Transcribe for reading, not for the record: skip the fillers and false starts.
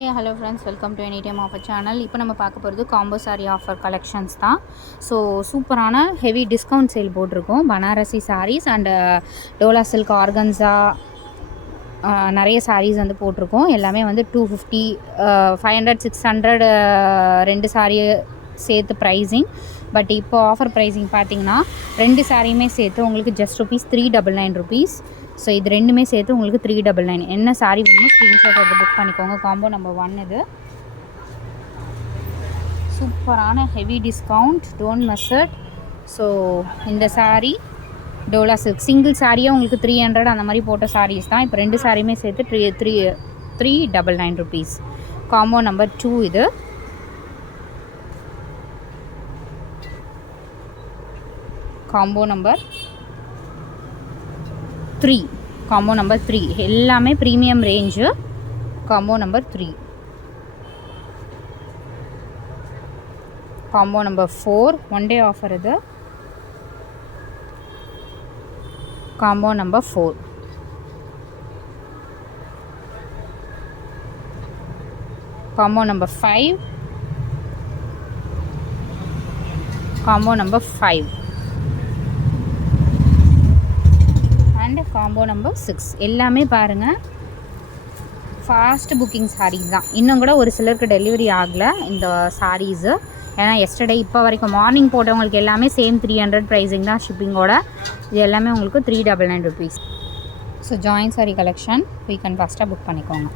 Hello friends, welcome to anytime offer channel. இப்போ நம்ம பார்க்க போகிறது காம்போ சாரீ ஆஃபர் கலெக்ஷன்ஸ் தான். ஸோ சூப்பரான ஹெவி டிஸ்கவுண்ட் சேல் போட்டிருக்கோம். Banarasi saris and Dola silk organza நிறைய சாரீஸ் வந்து போட்டிருக்கோம். எல்லாமே வந்து 250 500 600 ரெண்டு சாரீ சேர்த்து ப்ரைஸிங். பட் இப்போ ஆஃபர் ப்ரைஸிங் பார்த்தீங்கன்னா ரெண்டு சாரியுமே சேர்த்து உங்களுக்கு ஜஸ்ட் ₹399. ஸோ இது ரெண்டுமே சேர்த்து உங்களுக்கு 399. என்ன சாரீ வேணுமோ ஸ்க்ரீன்ஷாட் எடுத்து புக் பண்ணிக்கோங்க. காம்போ நம்பர் 1 இது. சூப்பரான heavy discount, don't miss it. So இந்த சாரீ டோலா சில்க் சிங்கிள் சாரியாக உங்களுக்கு 300 அந்த மாதிரி போட்ட சாரீஸ் தான். இப்போ ரெண்டு சாரியுமே சேர்த்து ₹399. காம்போ நம்பர் 2 இது. காம்போ நம்பர் 3 காம்போ நம்பர் 3 எல்லாமே premium range. Combo number 3. Combo number 4 one day offer இது. Combo number 4. Combo number 5. Combo number 5 and combo number 6. எல்லாமே பாருங்கள் ஃபாஸ்ட் புக்கிங் சாரீஸ் தான். இன்னும் கூட ஒரு சிலருக்கு டெலிவரி ஆகலை இந்த சாரீஸு. ஏன்னா எஸ்டர்டே இப்போ வரைக்கும் மார்னிங் போட்டவங்களுக்கு எல்லாமே சேம் 300 ப்ரைஸிங் தான் ஷிப்பிங்கோட. இது எல்லாமே உங்களுக்கு ₹399. So join sari collection weekend ஃபாஸ்ட்டாக புக் பண்ணிக்கோங்க.